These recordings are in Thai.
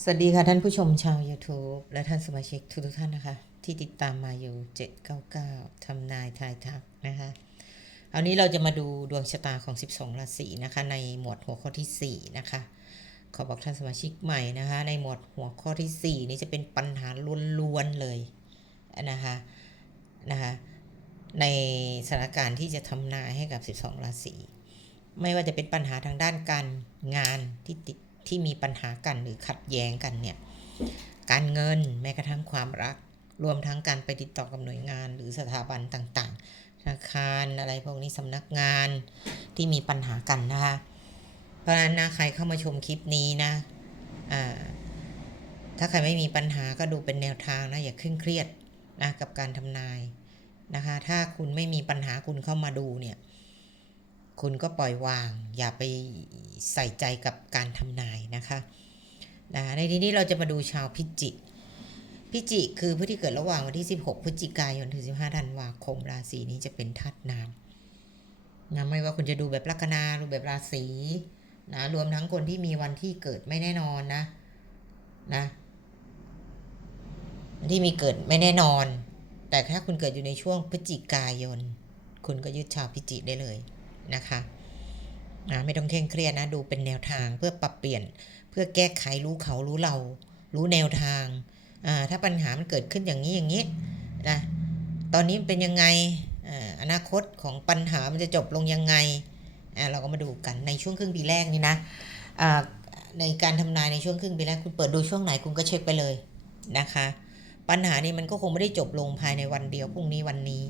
สวัสดีค่ะท่านผู้ชมชาว YouTube และท่านสมาชิกทุกทท่านนะคะ ที่ติดตามมาอยู่ 799 ทำนายทายทักนะคะเอานี้เราจะมาดูดวงชะตาของ 12 ราศีนะคะ ในหมวดหัวข้อทีสี่4 นะคะ ขอบอกท่านสมาชิกใหม่นะคะ ในหมวดหัวข้อทีสี่ 4 นี้จะเป็นปัญหาล้วนๆเลยนะคะนะคะในสถานการณ์ที่จะทำนายให้กับ 12 ราศีไม่ว่าจะเป็นปัญหาทางด้านการงานที่ติด ที่มีปัญหากันหรือขัดแย้งกันเนี่ย การเงินแม้กระทั่งความรัก รวมทั้งการไปติดต่อกับหน่วยงาน หรือสถาบันต่างๆ ธนาคารอะไรพวกนี้สำนักงานที่มีปัญหากันนะคะ เพราะฉะนั้นนะใครเข้ามาชมคลิปนี้นะอ่าถ้าใครไม่มีปัญหาก็ดูเป็นแนวทางนะอย่าเคร่งเครียดนะกับการทำนายนะคะ ถ้าคุณไม่มีปัญหาคุณเข้ามาดูเนี่ย คุณก็ปล่อยวาง อย่าไปใส่ใจกับการทำนายนะคะนะในที่นี้เราจะมาดูชาวพิจิกพิจิกคือผู้ที่เกิดระหว่างวันที่ 16 พฤศจิกายนถึง 15 ธันวาคม ราศีนี้จะเป็นธาตุน้ำนะไม่ว่าคุณจะดูแบบลัคนาหรือแบบราศีนะรวมทั้งคนที่มีวันที่เกิดไม่แน่นอนนะนะที่มีเกิดไม่แน่นอน แต่ถ้าคุณเกิดอยู่ในช่วงพฤศจิกายน คุณก็ยึดชาวพิจิได้เลย นะคะนะไม่ต้องเคร่งเครียดนะดูเป็นแนวทางเพื่อปรับเปลี่ยนเพื่อแก้ไขรู้เขารู้เรา รู้แนวทางอ่าถ้าปัญหามันเกิดขึ้นอย่างนี้อย่างนี้นะตอนนี้มันเป็นยังไงออนาคตของปัญหามันจะจบลงยังไงเราก็มาดูกันในช่วงครึ่งปีแรกนี้นะในการทำนายในช่วงครึ่งปีแรกคุณเปิดดูช่วงไหนคุณก็เช็คไปเลยนะคะ ปัญหานี้มันก็คงไม่ได้จบลงภายในวันเดียวพรุ่งนี้วันนี้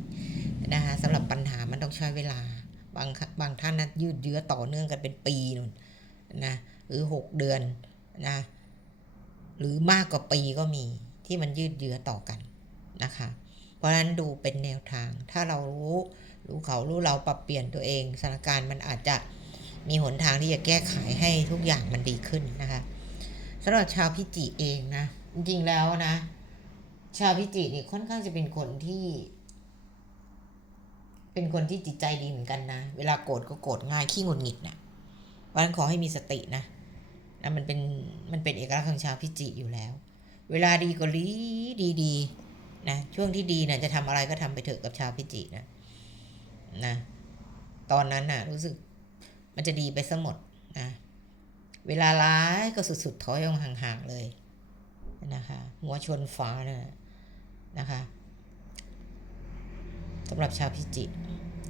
นะคะสำหรับปัญหามันต้องใช้เวลา บางบางท่านนะยืดเยื้อต่อเนื่องกันเป็นปีนู่นนะหรือ 6 เดือนนะหรือมากกว่าปีก็มีที่มันยืดเยื้อต่อกันนะคะ เพราะฉะนั้นดูเป็นแนวทาง ถ้าเรารู้รู้เขารู้เราปรับเปลี่ยนตัวเองสถานการณ์มันอาจจะมีหนทางที่จะแก้ไขให้ทุกอย่างมันดีขึ้นนะคะสำหรับชาวพิจิเองนะจริงๆแล้วนะ ชาวพิจินี่ค่อนข้างจะเป็นคนที่ เป็นคนที่จิตใจดีเหมือนกันนะ เวลาโกรธก็โกรธง่ายขี้งุดหงิดนะเพราะฉะนั้นขอให้มีสตินะนะมันเป็นมันเป็นเอกลักษณ์ของชาวพิจิอยู่แล้ว เวลาดีก็ดีดีดีนะช่วงที่ดีนะจะทำอะไรก็ทำไปเถอะกับชาวพิจินะนะตอนนั้นนะ่ะ รู้สึกมันจะดีไปซะหมดนะเวลาร้ายก็สุดๆถอยออกห่างๆเลยนะคะหัวชนฟ้านะนะคะ สำหรับชาวพิจิ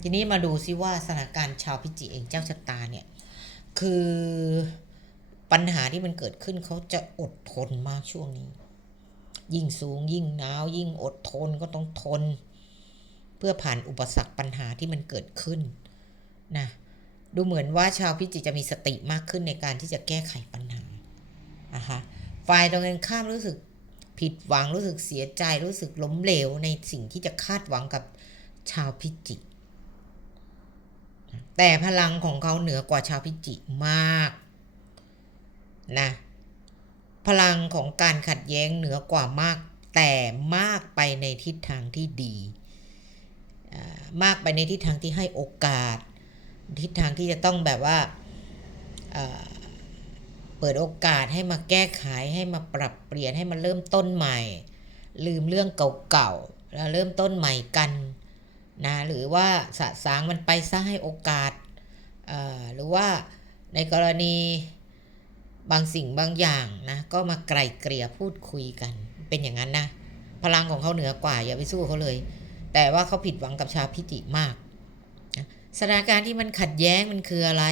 ทีนี้มาดูซิว่าสถานการณ์ชาวพิจิเองเจ้าชะตาเนี่ย คือปัญหาที่มันเกิดขึ้นเขาจะอดทนมากช่วงนี้ ยิ่งสูงยิ่งหนาว ยิ่งอดทนก็ต้องทน เพื่อผ่านอุปสรรคปัญหาที่มันเกิดขึ้นนะดูเหมือนว่าชาวพิจิจะมีสติมากขึ้นในการที่จะแก้ไขปัญหานะคะฝ่ายตรงกันข้ามรู้สึกผิดหวังรู้สึกเสียใจรู้สึกล้มเหลวในสิ่งที่จะคาดหวังกับ ชาวพิจิก แต่พลังของเขาเหนือกว่าชาวพิจิมากนะพลังของการขัดแย้งเหนือกว่ามาก แต่มากไปในทิศทางที่ดีมากไปในทิศทางที่ให้โอกาส ทิศทางที่จะต้องแบบว่าเปิดโอกาสให้มาแก้ไขให้มาปรับเปลี่ยนให้มาเริ่มต้นใหม่ ลืมเรื่องเก่าๆแล้วเริ่มต้นใหม่กัน นะหรือว่าสะสางมันไปซะให้โอกาสหรือว่าในกรณีบางสิ่งบางอย่างนะก็มาไกลเกลี่ยพูดคุยกัน เป็นอย่างนั้นนะพลังของเขาเหนือกว่าอย่าไปสู้เขาเลย แต่ว่าเขาผิดหวังกับชาวพิจิมากสถานการณ์ที่มันขัดแย้งมันคืออะไร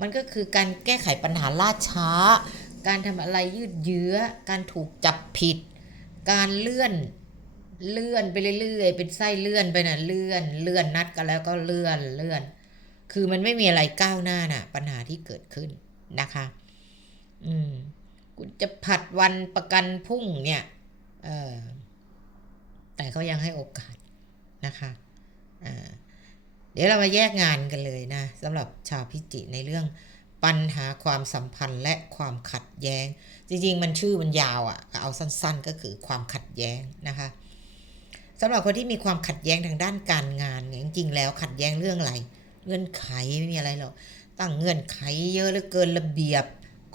มันก็คือการแก้ไขปัญหาล่าช้า การทำอะไรยืดเยื้อ การถูกจับผิด การเลื่อน เลื่อนไปเรื่อยๆ เป็นไส้เลื่อนไปนะ่ะเลื่อน เลื่อนนัดกันแล้วก็เลื่อนเลื่อน คือมันไม่มีอะไรก้าวหน้าน่ะ ปัญหาที่เกิดขึ้นนะคะ อืมคุณจะผัดวันประกันพุ่งเนี่ย เออแต่เขายังให้โอกาสนะคะอ่าเดี๋ยวเรามาแยกงานกันเลยนะสำหรับชาวพิจิในเรื่องปัญหาความสัมพันธ์และความขัดแย้ง จริงๆ มันชื่อมันยาวอะ่ะ เอาสั้นๆก็คือความขัดแย้งนะคะ สำหรับคนที่มีความขัดแย้งทางด้านการงานเนี่ยจริงๆแล้วขัดแย้งเรื่องอะไร เงื่อนไขไม่มีอะไรหรอกตั้งเงื่อนไขเยอะเหลือเกินระเบียบ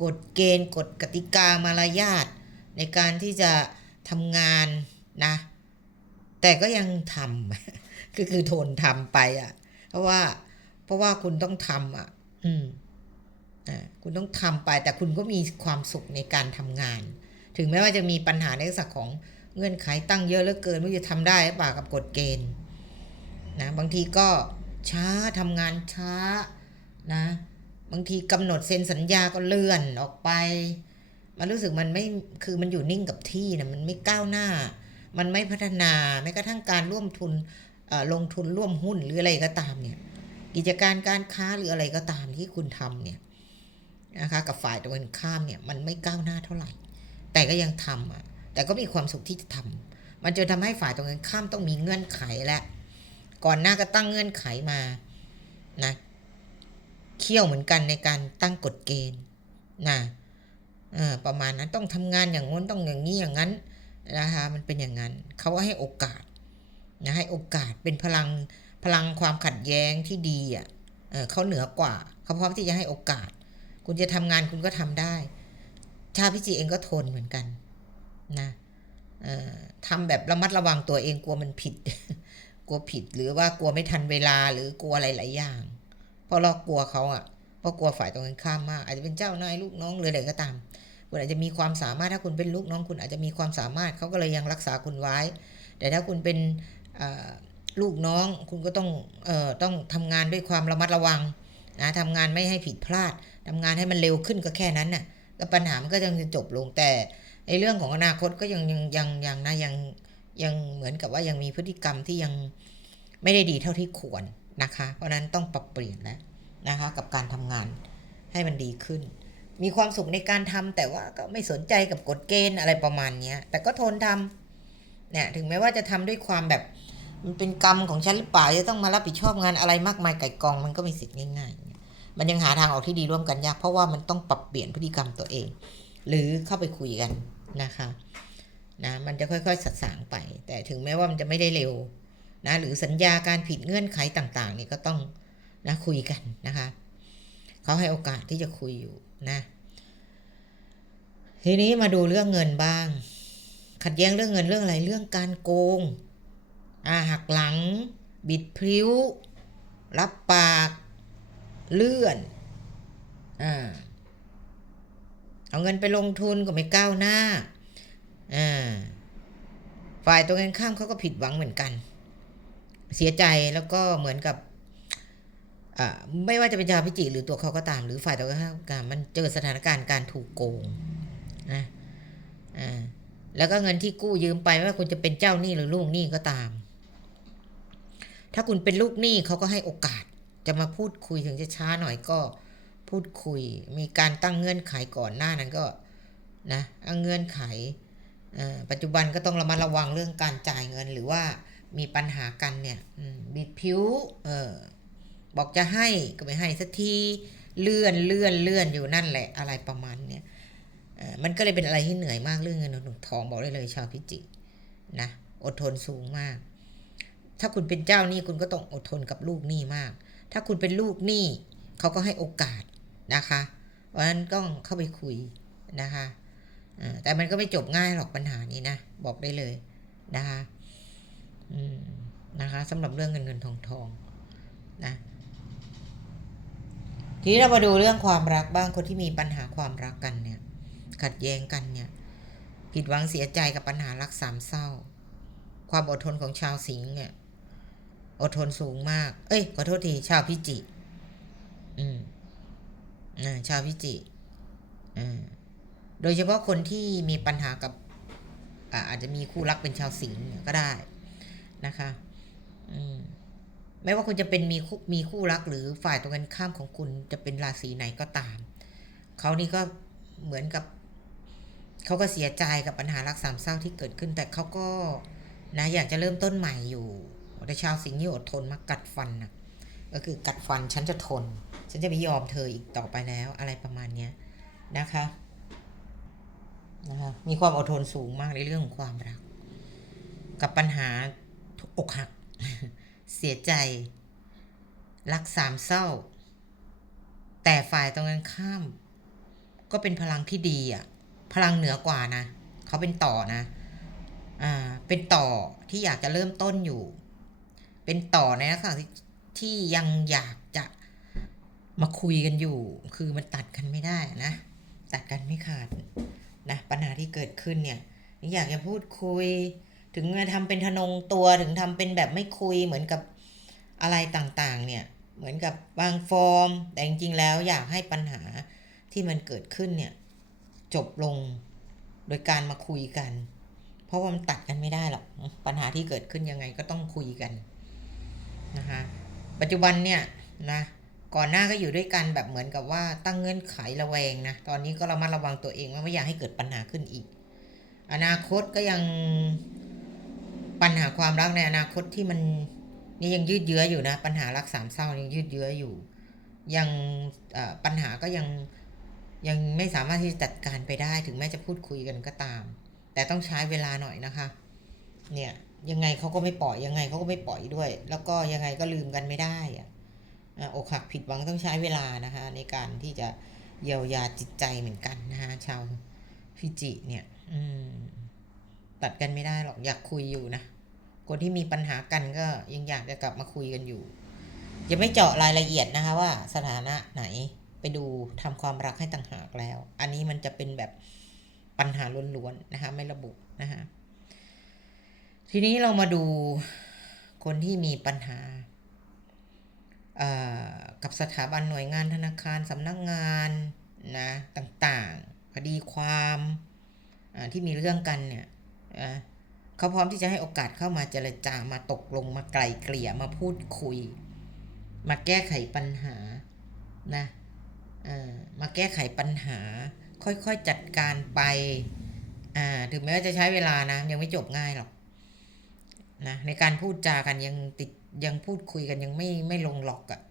กฎเกณฑ์กฎกติกามารยาทในการที่จะทำงานนะ แต่ก็ยังทำคือคือทนทำไปอะ เพราะว่าเพราะว่าคุณต้องทำอะ อืมอ่าคุณต้องทำไป แต่คุณก็มีความสุขในการทำงาน ถึงแม้ว่าจะมีปัญหาในลักษณะของ เงื่อนไขตั้งเยอะเหลือเกินไม่จะทำได้หรือเปล่ากับกฎเกณฑ์นะบางทีก็ช้าทำงานช้านะบางทีกำหนดเซ็นสัญญาก็เลื่อนออกไป มันรู้สึกมันไม่คือมันอยู่นิ่งกับที่นะมันไม่ก้าวหน้า มันไม่พัฒนาแม้กระทั่งการร่วมทุนอ่อลงทุนร่วมหุ้นหรืออะไรก็ตามเนี่ยกิจการการค้าหรืออะไรก็ตามที่คุณทำเนี่ยนะคะกับฝ่ายตรงกันข้ามเนี่ยมันไม่ก้าวหน้าเท่าไหร่ แต่ก็ยังทำอะ แต่ก็มีความสุขที่จะทำมันจะทำให้ฝ่ายตรงกันข้ามต้องมีเงื่อนไขและ ก่อนหน้าก็ตั้งเงื่อนไขมานะเคี่ยวเหมือนกันในการตั้งกฎเกณฑ์นะประมาณนั้นต้องทำงานอย่างง้นต้องอย่างนี้อย่างนั้นนะคะมันเป็นอย่างนั้นเขาก็ให้โอกาสนะให้โอกาสเป็นพลังพลังความขัดแย้งที่ดีอะเออเขาเหนือกว่าเขาพร้อมที่จะให้โอกาส คุณจะทำงานคุณก็ทำได้ ชาพิจิเองก็ทนเหมือนกัน นะทำแบบระมัดระวังตัวเองกลัวมันผิด กลัวผิดหรือว่ากลัวไม่ทันเวลาหรือกลัวอะไรหลายอย่างเพราะเรากลัวเขาอะเพราะกลัวฝ่ายตรงกันข้ามมาก อาจจะเป็นเจ้านายลูกน้องหรืออะไรก็ตาม คุณอาจจะมีความสามารถถ้าคุณเป็นลูกน้องคุณอาจจะมีความสามารถเขาก็เลยยังรักษาคุณไว้ แต่ถ้าคุณเป็นลูกน้องคุณก็ต้องเอ่อต้องทำงานด้วยความระมัดระวังนะทำงานไม่ให้ผิดพลาดทำงานให้มันเร็วขึ้นก็แค่นั้นน่ะแล้วปัญหามันก็จะจบลงแต่ ในเรื่องของอนาคตก็ยังยังยังยังนะยังยังเหมือนกับว่ายังมีพฤติกรรมที่ยังไม่ได้ดีเท่าที่ควรนะคะ เพราะนั้นต้องปรับเปลี่ยนแล้วนะคะกับการทำงานให้มันดีขึ้น มีความสุขในการทำแต่ว่าก็ไม่สนใจกับกฎเกณฑ์อะไรประมาณนี้แต่ก็ทนทำเนี่ยถึงแม้ว่าจะทำด้วยความแบบมันเป็นกรรมของฉันหรือเปล่าจะต้องมารับผิดชอบงานอะไรมากมายไก่กอง มันก็มีสิทธิ์ง่ายๆ มันยังหาทางออกที่ดีร่วมกันยาก เพราะว่ามันต้องปรับเปลี่ยนพฤติกรรมตัวเอง หรือเข้าไปคุยกันนะคะนะมันจะค่อยๆสัดสางไป แต่ถึงแม้ว่ามันจะไม่ได้เร็วนะหรือสัญญาการผิดเงื่อนไขต่างๆนี่ก็ต้องนะคุยกันนะคะเขาให้โอกาสที่จะคุยอยู่นะทีนี้มาดูเรื่องเงินบ้าง ขัดแย้งเรื่องเงินเรื่องอะไรเรื่องการโกงอาหักหลัง บิดพริ้ว รับปาก เลื่อน อ่า เอาเงินไปลงทุนก็ไม่ก้าวหน้าอ่าฝ่ายตรงกันข้ามเขาก็ผิดหวังเหมือนกัน เสียใจแล้วก็เหมือนกับอ่าไม่ว่าจะเป็นชาวพิจิหรือตัวเขาก็ตาม หรือฝ่ายตรงกันข้ามก็ตามมันเจอสถานการณ์การถูกโกงนะอ่าแล้วก็เงินที่กู้ยืมไปไม่ว่าคุณจะเป็นเจ้าหนี้หรือลูกหนี้ก็ตาม ถ้าคุณเป็นลูกหนี้เขาก็ให้โอกาสจะมาพูดคุยถึงจะช้าหน่อยก็ พูดคุย มีการตั้งเงื่อนไขก่อนหน้านั้นก็นะเอาเงื่อนไขปัจจุบันก็ต้องระมัดระวังเรื่องการจ่ายเงินหรือว่ามีปัญหากันเนี่ยบิดผิวเออบอกจะให้ก็ไม่ให้สักทีเลื่อนเลื่อนเลื่อนอยู่นั่นแหละอะไรประมาณเนี่ยมันก็เลยเป็นอะไรที่เหนื่อยมากเรื่องเงินเงินทองบอกได้เลยชาวพิจินะอดทนสูงมาก ถ้าคุณเป็นเจ้าหนี้คุณก็ต้องอดทนกับลูกหนี้มาก ถ้าคุณเป็นลูกหนี้เขาก็ให้โอกาส นะคะเพราะฉะนั้นต้องเข้าไปคุยนะคะแต่มันก็ไม่จบง่ายหรอกปัญหานี้นะบอกได้เลยนะคะนะคะสำหรับเรื่องเงินเงินทองทองนะทีนี้เรามาดูเรื่องความรักบ้างคนที่มีปัญหาความรักกันเนี่ย ขัดแย้งกันเนี่ย ผิดหวังเสียใจกับปัญหารักสามเศร้า ความอดทนของชาวสิงห์เนี่ย อดทนสูงมาก เอ้ยขอโทษทีชาวพิจิ ชาวพิจิโดยเฉพาะคนที่มีปัญหากับอาจจะมีคู่รักเป็นชาวสิงห์ก็ได้นะคะมไม่ว่าคุณจะเป็นมีคู่มีคู่รักหรือฝ่ายตรงกันข้ามของคุณจะเป็นราศีไหนก็ตาม เขานี่ก็เหมือนกับ เขาก็เสียใจกับปัญหารักสามเศร้าที่เกิดขึ้น แต่เขาก็นะอยากจะเริ่มต้นใหม่อยู่แต่ชาวสิงห์นี่อดทนมากัดฟันนะ ก็คือกัดฟันฉันจะทน ฉันจะไม่ยอมเธออีกต่อไปแล้วอะไรประมาณเนี้ยนะคะนะคะมีความอดทนสูงมากในเรื่องของความรัก กับปัญหาอกหัก เสียใจ รักสามเศร้า แต่ฝ่ายตรงกันข้าม ก็เป็นพลังที่ดีอะพลังเหนือกว่านะเขาเป็นต่อนะอ่าเป็นต่อที่อยากจะเริ่มต้นอยู่ เป็นต่อในลักษณะที่ ที่ยังอยากจะมาคุยกันอยู่ คือมันตัดกันไม่ได้นะ ตัดกันไม่ขาดนะปัญหาที่เกิดขึ้นเนี่ย อยากจะพูดคุย ถึงจะทำเป็นทนงตัวถึงทำเป็นแบบไม่คุยเหมือนกับอะไรต่างๆ เนี่ย เหมือนกับบางฟอร์ม แต่จริงๆแล้วอยากให้ปัญหาที่มันเกิดขึ้นเนี่ย จบลงโดยการมาคุยกัน เพราะว่ามันตัดกันไม่ได้หรอกปัญหาที่เกิดขึ้นยังไงก็ต้องคุยกันนะคะ ปัจจุบันเนี่ยนะก่อนหน้าก็อยู่ด้วยกันแบบเหมือนกับว่าตั้งเงื่อนไขระแวงนะตอนนี้ก็ระมัดระวังตัวเองว่าไม่อยากให้เกิดปัญหาขึ้นอีก อนาคตก็ยังปัญหาความรักในอนาคตที่มันนี่ยังยืดเยื้ออยู่นะ ปัญหารักสามเศร้ายังยืดเยื้ออยู่ ยังปัญหาก็ยังยังไม่สามารถที่จะจัดการไปได้ถึงแม้จะพูดคุยกันก็ตาม แต่ต้องใช้เวลาหน่อยนะคะ เนี่ย ยังไงเขาก็ไม่ปล่อยยังไงเขาก็ไม่ปล่อยด้วย แล้วก็ยังไงก็ลืมกันไม่ได้อะอกหักผิดหวังต้องใช้เวลานะคะ ในการที่จะเยียวยาจิตใจเหมือนกันนะคะชาวพิจิเนี่ยอืมตัดกันไม่ได้หรอกอยากคุยอยู่นะคนที่มีปัญหากันก็ยังอยากจะกลับมาคุยกันอยู่ยังไม่เจาะรายละเอียดนะคะว่าสถานะไหนไปดูทำความรักให้ต่างหากแล้ว อันนี้มันจะเป็นแบบปัญหาล้วนๆนะคะไม่ระบุนะคะ ทีนี้เรามาดูคนที่มีปัญหากับสถาบันหน่วยงานธนาคารสำนักงานนะต่างๆคดีความที่มีเรื่องกันเนี่ยเขาพร้อมที่จะให้โอกาสเข้ามาเจรจามาตกลงมาไกล่เกลี่ยมาพูดคุย มาแก้ไขปัญหานะมาแก้ไขปัญหา ค่อยๆจัดการไปถึงแม้ว่าจะใช้เวลานะยังไม่จบง่ายหรอก นะในการพูดจากันยังติดยังพูดคุยกันยังไม่ไม่ลงหลอกอะ่ะ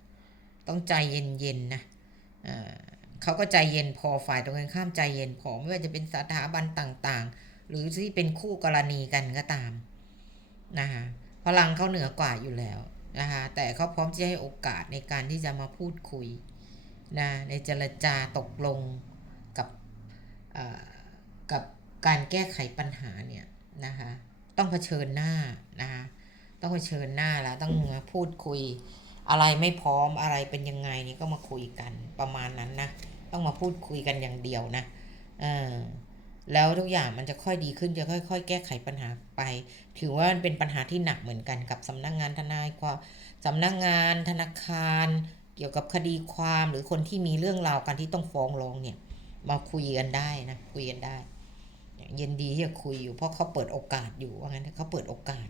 ต้องใจเย็นๆนะเอ่อเขาก็ใจเย็นพอฝ่ายตรงกันข้ามใจเย็นพอไม่ว่าจะเป็นสถาบันต่างๆ หรือที่เป็นคู่กรณีกันก็ตามนะคะพลังเขาเหนือกว่าอยู่แล้วนะคะแต่เขาพร้อมที่จะให้โอกาสในการที่จะมาพูดคุยนะในเจรจาตกลงกับเอ่อกับการแก้ไขปัญหาเนี่ยนะคะ ต้องเผชิญหน้านะคะต้องเผชิญหน้าแล้วต้องมาพูดคุย อะไรไม่พร้อมอะไรเป็นยังไงนี่ก็มาคุยกันประมาณนั้นนะต้องมาพูดคุยกันอย่างเดียวนะเออแล้วทุกอย่างมันจะค่อยดีขึ้นจะค่อย ๆ แก้ไขปัญหาไป ถือว่ามันเป็นปัญหาที่หนักเหมือนกันกับสำนักงานทนายความสำนักงานธนาคาร เกี่ยวกับคดีความหรือคนที่มีเรื่องราวกันที่ต้องฟ้องร้องเนี่ย มาคุยกันได้นะคุยกันได้ เย็นดีที่จะคุยอยู่ เพราะเขาเปิดโอกาสอยู่ว่างั้นเขาเปิดโอกาส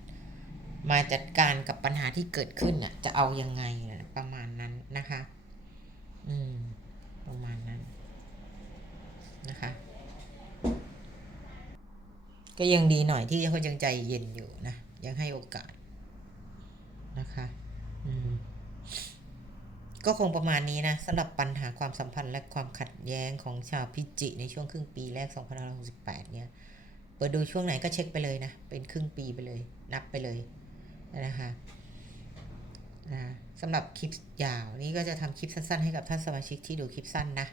มาจัดการกับปัญหาที่เกิดขึ้นน่ะ จะเอายังไงประมาณนั้นนะคะ อืม ประมาณนั้นนะคะ ก็ยังดีหน่อยที่เขายังใจเย็นอยู่นะ ยังให้โอกาสนะคะ ก็คงประมาณนี้นะสำหรับปัญหาความสัมพันธ์และความขัดแย้งของชาวพิจิในช่วงครึ่งปีแรก 2568 เนี่ย เปิดดูช่วงไหนก็เช็คไปเลยนะ เป็นครึ่งปีไปเลย นับไปเลยนะคะนะสำหรับคลิปยาวนี้ก็จะทำคลิปสั้น ๆ ให้กับท่านสมาชิกที่ดูคลิปสั้นนะ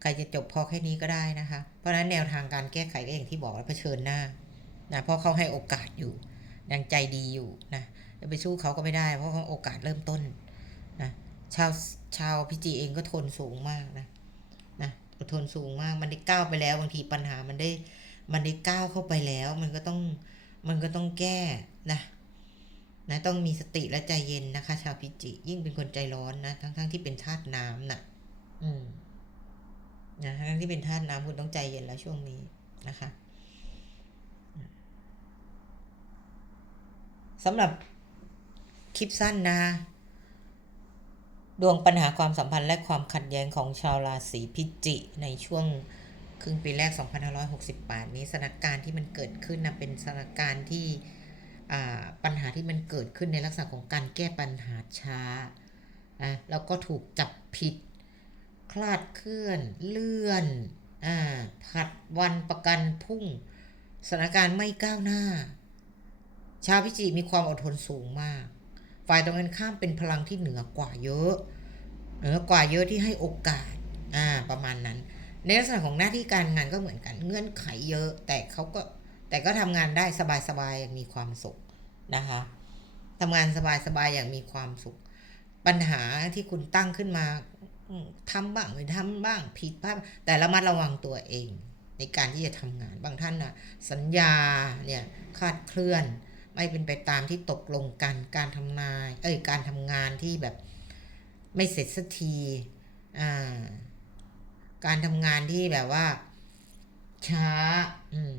ใครจะจบพอแค่นี้ก็ได้นะคะ เพราะฉะนั้นแนวทางการแก้ไขก็อย่างที่บอกว่าเผชิญหน้านะเพราะเขาให้โอกาสอยู่ยังใจดีอยู่นะจะไปสู้เขาก็ไม่ได้ เพราะเขาโอกาสเริ่มต้น ชาวชาวพิจีเองก็ทนสูงมากนะนะอดทนสูงมากมันได้ก้าวไปแล้วบางทีปัญหามันได้มันได้ก้าวเข้าไปแล้ว มันก็ต้องมันก็ต้องแก้นะนะต้องมีสติและใจเย็นนะคะ ชาวพิจิ ยิ่งเป็นคนใจร้อนนะทั้งๆทที่เป็นธาตุน้ำน่ะ อืมนะทั้งที่เป็นธาตุน้ำคุณต้องใจเย็นแล้วช่วงนี้นะคะสำหรับคลิปสั้นนะคะ ดวงปัญหาความสัมพันธ์และความขัดแย้งของชาวราศีพิจิในช่วงครึ่งปีแรก 2568 นี้สถานการณ์ที่มันเกิดขึ้นนะเป็นสถานการณ์ที่ปัญหาที่มันเกิดขึ้นในลักษณะของการแก้ปัญหาช้าอะแล้วก็ถูกจับผิด คลาดเคลื่อน เลื่อนอผัดวันประกันพุ่งสถานการณ์ไม่ก้าวหน้า ชาวพิจิมีความอดทนสูงมาก ฝ่ายตรงกันข้ามเป็นพลังที่เหนือกว่าเยอะ เหนือกว่าเยอะที่ให้โอกาสอ่าประมาณนั้น ในลักษณะของหน้าที่การงานก็เหมือนกัน เงื่อนไขเยอะ แต่เขาก็แต่ก็ทำงานได้สบายๆอย่างมีความสุขนะคะทำงานสบายๆอย่างมีความสุข ปัญหาที่คุณตั้งขึ้นมาอืมทำบ้างไม่ทำบ้างผิดพลาดแต่ระมัดระวังตัวเอง ในการที่จะทำงานบางท่านนะสัญญาเนี่ยคาดเคลื่อน ไม่เป็นไปตามที่ตกลงกันการทำนาย เอ้ยการทำงานที่แบบไม่เสร็จสักทีการทำงานที่แบบว่า ช้าม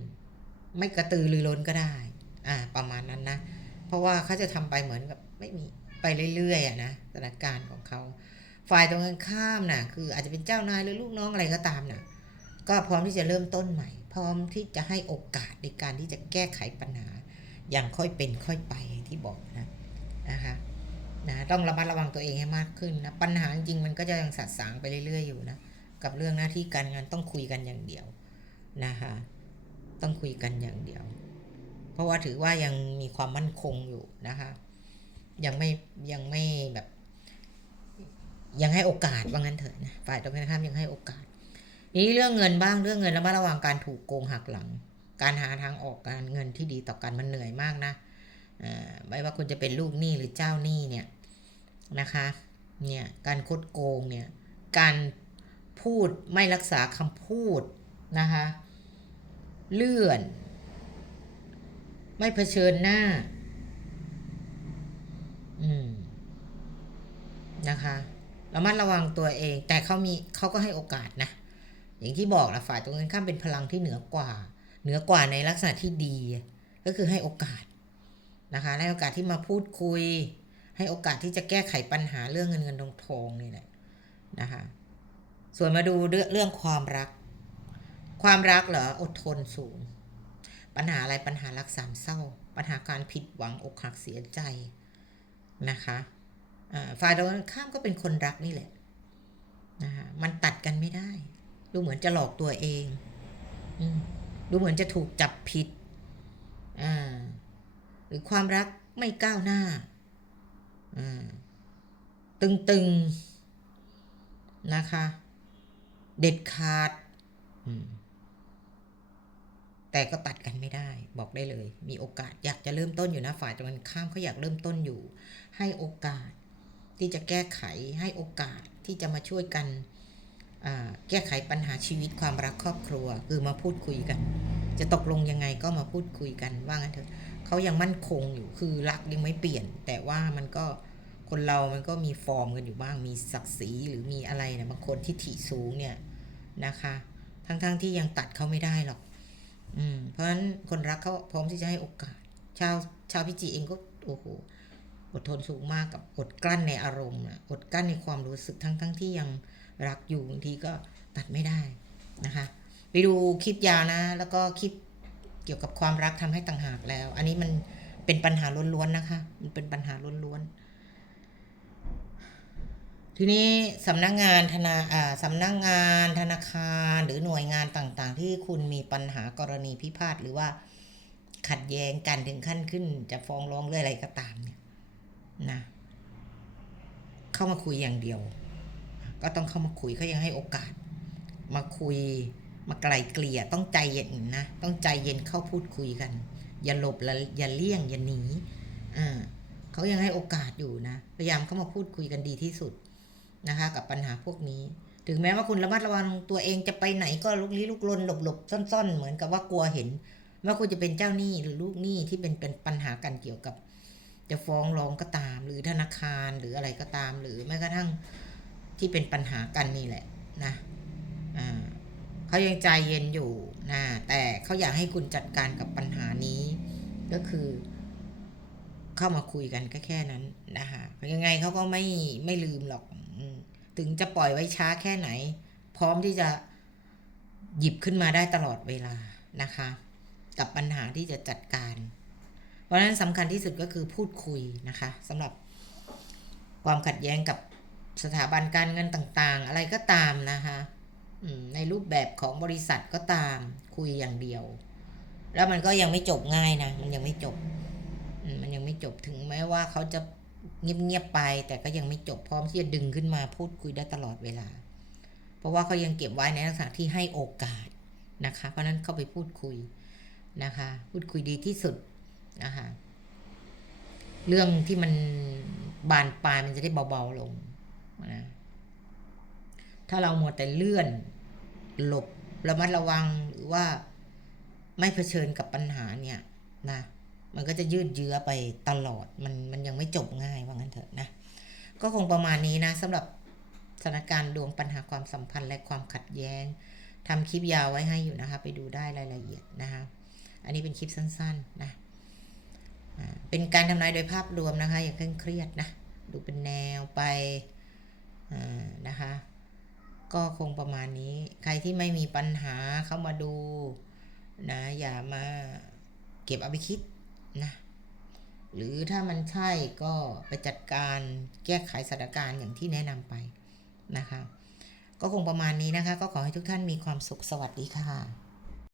ไม่กระตือรือร้นก็ได้ อ่า ประมาณนั้นนะ เพราะว่าเขาจะทำไปเหมือนกับไม่มีไปเรื่อยๆอะนะสถานการณ์ของเขาฝ่ายตรงกันข้ามน่ะ คืออาจจะเป็นเจ้านายหรือลูกน้องอะไรก็ตามน่ะ ก็พร้อมที่จะเริ่มต้นใหม่ พร้อมที่จะให้โอกาสในการที่จะแก้ไขปัญหา อย่างค่อยเป็นค่อยไปที่บอกนะนะคะนะต้องระมัดระวังตัวเองให้มากขึ้นนะปัญหาจริงมันก็จะยังสัดสางไปเรื่อย ๆ อยู่นะกับเรื่องหน้าที่การงานต้องคุยกันอย่างเดียวนะคะต้องคุยกันอย่างเดียว เพราะว่าถือว่ายังมีความมั่นคงอยู่นะคะยังไม่ยังไม่แบบ ยังให้โอกาสว่างั้นเถอะนะฝ่ายตรงกันข้ามยังให้โอกาส นี้เรื่องเงินบ้างเรื่องเงินแล้วมาระวังการถูกโกงหักหลัง การหาทางออกการเงินที่ดีต่อกันมันเหนื่อยมากนะไม่ว่าคุณจะเป็นลูกหนี้หรือเจ้าหนี้เนี่ยนะคะเนี่ยการคดโกงเนี่ยการพูดไม่รักษาคำพูดนะคะเลื่อน ไม่เผชิญหน้าอืมนะคะระมัดระวังตัวเองแต่เขามีเขาก็ให้โอกาสนะ อย่างที่บอกละฝ่ายตรงกันข้ามเป็นพลังที่เหนือกว่า เหนือกว่าในลักษณะที่ดี ก็คือให้โอกาสนะคะให้โอกาสที่มาพูดคุย ให้โอกาสที่จะแก้ไขปัญหาเรื่องเงินเงินทองทองนี่แหละนะคะส่วนมาดูเรื่องเรื่องความรัก ความรักเหรออดทนสูง ปัญหาอะไรปัญหารักสามเศร้า ปัญหาการผิดหวังอกหักเสียใจนะคะฝ่ายตรงข้ามก็เป็นคนรักนี่แหละนะคะมันตัดกันไม่ได้ ดูเหมือนจะหลอกตัวเองอม ดูเหมือนจะถูกจับผิด อ่า หรือความรักไม่ก้าวหน้า อ่า ตึงๆ นะคะ เด็ดขาดอืมแต่ก็ตัดกันไม่ได้ บอกได้เลย มีโอกาสอยากจะเริ่มต้นอยู่นะ ฝ่ายตรงกันข้ามเขาอยากเริ่มต้นอยู่ ให้โอกาสที่จะแก้ไข ให้โอกาสที่จะมาช่วยกันอ แก้ไขปัญหาชีวิตความรักครอบครัว คือมาพูดคุยกัน จะตกลงยังไงก็มาพูดคุยกันว่างั้นเถอะเขายังมั่นคงอยู่คือรักยังไม่เปลี่ยน แต่ว่ามันก็คนเรามันก็มีฟอร์มกันอยู่บ้างมีศักดิ์ศรีหรือมีอะไรนะบางคนที่ถี่สูงเนี่ยนะคะ ทั้งๆทที่ยังตัดเขาไม่ได้หรอก อืม เพราะฉะนั้นคนรักเขาพร้อมที่จะให้โอกาส ชาวชาวพิจิเองก็โอ้โหอดทนสูงมากกับอดกลั้นในอารมณ์นะอดกลั้นในความรู้สึกทั้งทั้งที่ยัง รักอยู่บางทีก็ตัดไม่ได้นะคะ ไปดูคลิปยาวนะ แล้วก็คลิปเกี่ยวกับความรักทำให้ต่างหากแล้ว อันนี้มันเป็นปัญหาล้วนๆนะคะ มันเป็นปัญหาล้วนๆ ทีนี้สำนักงานธนาอ่าสำนักงานธนาคารหรือหน่วยงานต่างๆ ที่คุณมีปัญหากรณีพิพาทหรือว่าขัดแย้งกันถึงขั้นขึ้น จะฟ้องร้องเรื่องอะไรก็ตามเนี่ยนะ เข้ามาคุยอย่างเดียว ก็ต้องเข้ามาคุยเขายังให้โอกาส มาคุย มาไกลเกลี่ยต้องใจเย็นนะต้องใจเย็นเข้าพูดคุยกัน อย่าหลบและอย่าเลี่ยงอย่าหนีอ่าเขายังให้โอกาสอยู่นะพยายามเข้ามาพูดคุยกันดีที่สุดนะคะ กับปัญหาพวกนี้ ถึงแม้ว่าคุณระมัดระวังตัวเองจะไปไหนก็ลุกลี้ลุกลนหลบหลบซ่อนๆ เหมือนกับว่ากลัวเห็นว่าคุณจะเป็นเจ้าหนี้หรือลูกหนี้ที่เป็นเป็นปัญหากันเกี่ยวกับ จะฟ้องร้องก็ตาม หรือธนาคารหรืออะไรก็ตาม หรือแม้กระทั่ง ที่เป็นปัญหากันนี่แหละนะเขายังใจเย็นอยู่นะแต่เขาอยากให้คุณจัดการกับปัญหานี้ ก็คือ เข้ามาคุยกันก็แค่นั้นนะคะยังไงเขาก็ไม่ไม่ลืมหรอกถึงจะปล่อยไว้ช้าแค่ไหน พร้อมที่จะหยิบขึ้นมาได้ตลอดเวลานะคะ กับปัญหาที่จะจัดการ เพราะฉะนั้นสำคัญที่สุดก็คือพูดคุยนะคะสำหรับความขัดแย้งกับ สถาบันการเงินต่างๆ อะไรก็ตามนะคะในรูปแบบของบริษัทก็ตามคุยอย่างเดียว แล้วมันก็ยังไม่จบง่ายนะ มันยังไม่จบ มันยังไม่จบถึงแม้ว่าเขาจะเงียบๆไป แต่ก็ยังไม่จบพร้อมที่จะดึงขึ้นมาพูดคุยได้ตลอดเวลา เพราะว่าเขายังเก็บไว้ในลักษณะที่ให้โอกาสนะคะ เพราะฉะนั้นเข้าไปพูดคุยนะคะ พูดคุยดีที่สุดนะคะเรื่องที่มันบานปลายมันจะได้เบาๆลง นะถ้าเรามัวแต่เลื่อน หลบระมัดระวังหรือว่าไม่เผชิญกับปัญหาเนี่ยนะมันก็จะยืดเยื้อไปตลอดมันมันยังไม่จบง่ายว่างั้นเถอะนะก็คงประมาณนี้นะสำหรับสถานการณ์ดวงปัญหาความสัมพันธ์และความขัดแย้งทำคลิปยาวไว้ให้อยู่นะคะ ไปดูได้รายละเอียดนะคะอันนี้เป็นคลิปสั้นๆนะเป็นการทำนายโดยภาพรวมนะคะ อย่าเคร่งเครียดนะ ดูเป็นแนวไป นะคะ ก็คงประมาณนี้ ใครที่ไม่มีปัญหาเข้ามาดูนะอย่ามาเก็บเอาไปคิดนะหรือถ้ามันใช่ก็ไปจัดการแก้ไขสถานการณ์อย่างที่แนะนำไปนะคะ ก็คงประมาณนี้นะคะ ก็ขอให้ทุกท่านมีความสุขสวัสดีค่ะ